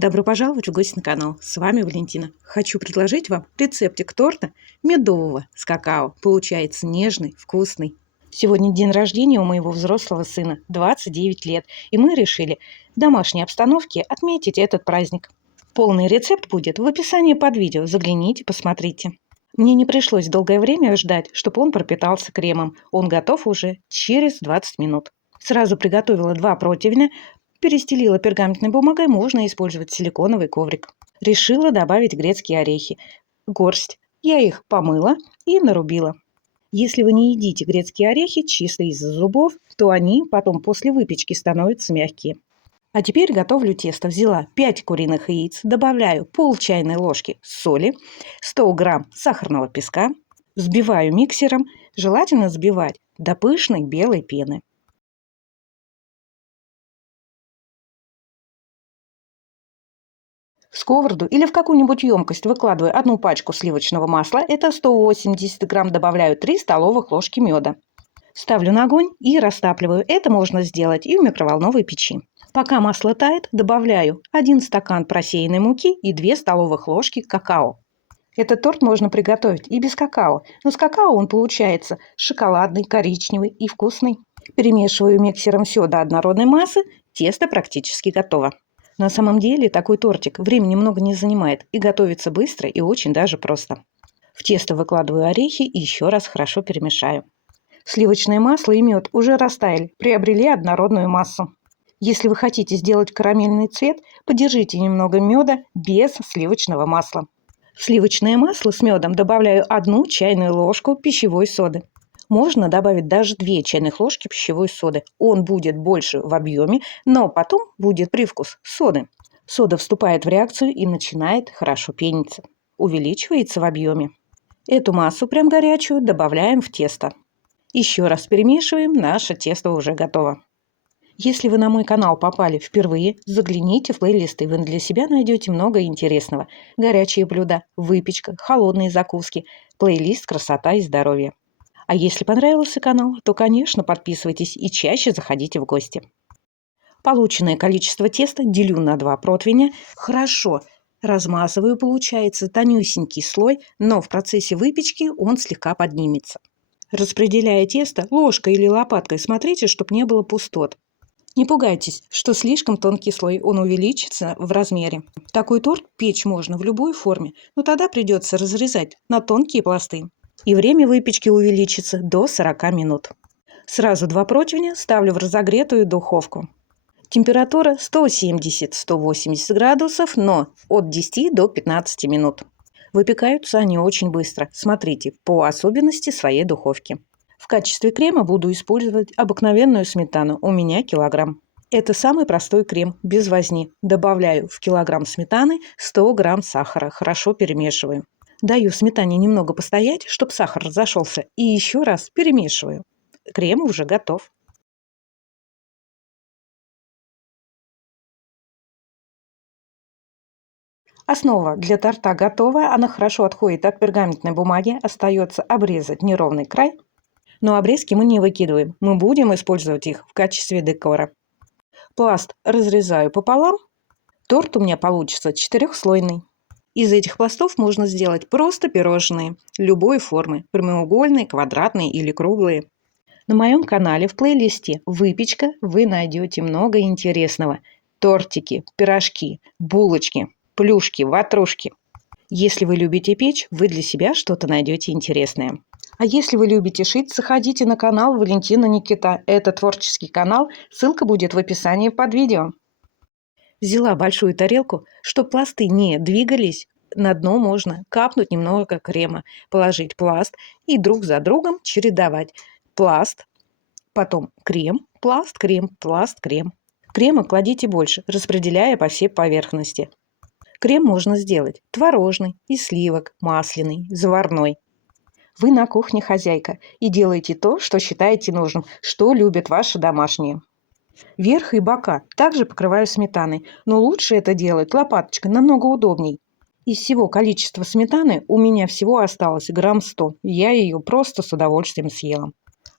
Добро пожаловать в гости на канал. С вами Валентина. Хочу предложить вам рецептик торта медового с какао. Получается нежный, вкусный. Сегодня день рождения у моего взрослого сына, 29 лет, и мы решили в домашней обстановке отметить этот праздник. Полный рецепт будет в описании под видео. Загляните, посмотрите. Мне не пришлось долгое время ждать, чтобы он пропитался кремом. Он готов уже через 20 минут. Сразу приготовила 2 противня. Перестелила пергаментной бумагой, можно использовать силиконовый коврик. Решила добавить грецкие орехи. Горсть. Я их помыла и нарубила. Если вы не едите грецкие орехи чисто из-за зубов, то они потом после выпечки становятся мягкие. А теперь готовлю тесто. Взяла 5 куриных яиц, добавляю пол чайной ложки соли, 100 грамм сахарного песка, взбиваю миксером, желательно взбивать до пышной белой пены. В сковороду или в какую-нибудь емкость выкладываю 1 пачку сливочного масла, это 180 грамм, добавляю 3 столовых ложки меда. Ставлю на огонь и растапливаю. Это можно сделать и в микроволновой печи. Пока масло тает, добавляю 1 стакан просеянной муки и 2 столовых ложки какао. Этот торт можно приготовить и без какао, но с какао он получается шоколадный, коричневый и вкусный. Перемешиваю миксером все до однородной массы, тесто практически готово. На самом деле такой тортик времени много не занимает и готовится быстро и очень даже просто. В тесто выкладываю орехи и еще раз хорошо перемешаю. Сливочное масло и мед уже растаяли, приобрели однородную массу. Если вы хотите сделать карамельный цвет, подержите немного меда без сливочного масла. В сливочное масло с медом добавляю 1 чайную ложку пищевой соды. Можно добавить даже 2 чайных ложки пищевой соды. Он будет больше в объеме, но потом будет привкус соды. Сода вступает в реакцию и начинает хорошо пениться. Увеличивается в объеме. Эту массу, прям горячую, добавляем в тесто. Еще раз перемешиваем, наше тесто уже готово. Если вы на мой канал попали впервые, загляните в плейлисты, вы для себя найдете много интересного. Горячие блюда, выпечка, холодные закуски, плейлист «Красота и здоровье». А если понравился канал, то, конечно, подписывайтесь и чаще заходите в гости. Полученное количество теста делю на 2 противня. Хорошо размазываю, получается тонюсенький слой, но в процессе выпечки он слегка поднимется. Распределяя тесто ложкой или лопаткой, смотрите, чтобы не было пустот. Не пугайтесь, что слишком тонкий слой, он увеличится в размере. Такой торт печь можно в любой форме, но тогда придется разрезать на тонкие пласты. И время выпечки увеличится до 40 минут. Сразу 2 противня ставлю в разогретую духовку. Температура 170-180 градусов, но от 10 до 15 минут. Выпекаются они очень быстро. Смотрите по особенности своей духовки. В качестве крема буду использовать обыкновенную сметану. У меня килограмм. Это самый простой крем, без возни. Добавляю в килограмм сметаны 100 грамм сахара. Хорошо перемешиваю. Даю сметане немного постоять, чтобы сахар разошелся. И еще раз перемешиваю. Крем уже готов. Основа для торта готова. Она хорошо отходит от пергаментной бумаги. Остается обрезать неровный край. Но обрезки мы не выкидываем. Мы будем использовать их в качестве декора. Пласт разрезаю пополам. Торт у меня получится 4-слойный. Из этих пластов можно сделать просто пирожные любой формы. Прямоугольные, квадратные или круглые. На моем канале в плейлисте «Выпечка» вы найдете много интересного. Тортики, пирожки, булочки, плюшки, ватрушки. Если вы любите печь, вы для себя что-то найдете интересное. А если вы любите шить, заходите на канал Валентина Никита. Это творческий канал, ссылка будет в описании под видео. Взяла большую тарелку, чтобы пласты не двигались. На дно можно капнуть немного крема, положить пласт и друг за другом чередовать. Пласт, потом крем, пласт, крем, пласт, крем. Крема кладите больше, распределяя по всей поверхности. Крем можно сделать творожный, из сливок, масляный, заварной. Вы на кухне хозяйка и делаете то, что считаете нужным, что любят ваши домашние. Верх и бока также покрываю сметаной, но лучше это делать лопаточкой, намного удобней. Из всего количества сметаны у меня всего осталось грамм 100. Я ее просто с удовольствием съела.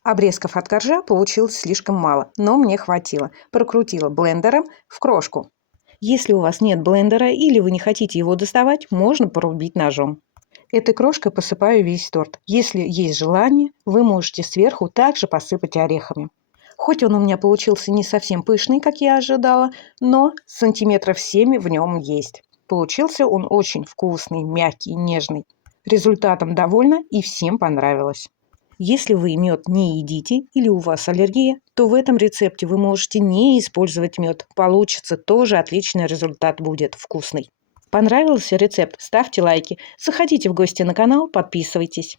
Обрезков от коржа получилось слишком мало, но мне хватило. Прокрутила блендером в крошку. Если у вас нет блендера или вы не хотите его доставать, можно порубить ножом. Этой крошкой посыпаю весь торт. Если есть желание, вы можете сверху также посыпать орехами. Хоть он у меня получился не совсем пышный, как я ожидала, но сантиметров 7 в нем есть. Получился он очень вкусный, мягкий, нежный. Результатом довольна и всем понравилось. Если вы мед не едите или у вас аллергия, то в этом рецепте вы можете не использовать мед. Получится тоже отличный результат, будет вкусный. Понравился рецепт? Ставьте лайки. Заходите в гости на канал, подписывайтесь.